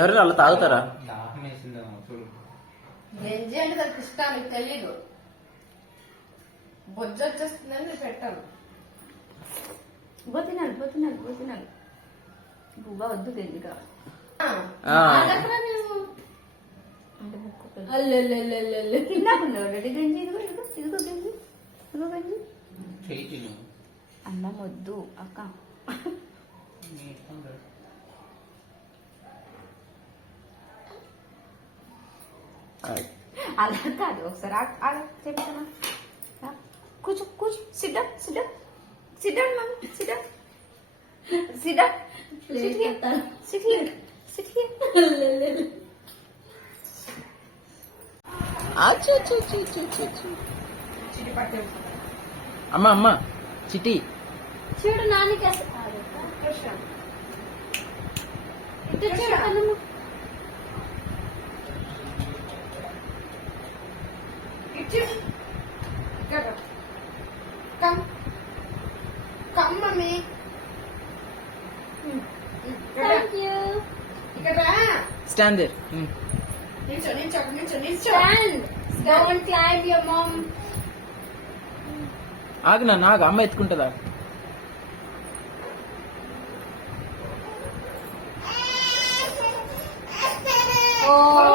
ఎవరు అలా తాగుతారా? గంజి అంటే దానికి ఇష్టం, నీకు తెలీదు. బొజ్జు వచ్చేస్తుందని నేను పెట్టాను. పోతున్నాను బుబ్బా వద్దు గంజి కావాలి. తిన్నాకుండా గంజి, ఇదిగో గంజి. అన్నం వద్దు అక్క. అలా కాదు, ఒకసారి చెప్తాను. కూర్చో సిద్ధం అమ్మా చిటి చూడు నాన్నకి Come, mommy. Thank you. Stand there. Stand. Don't climb your mom. ఆగు అమ్మ ఎత్తుకుంటుందా? Oh.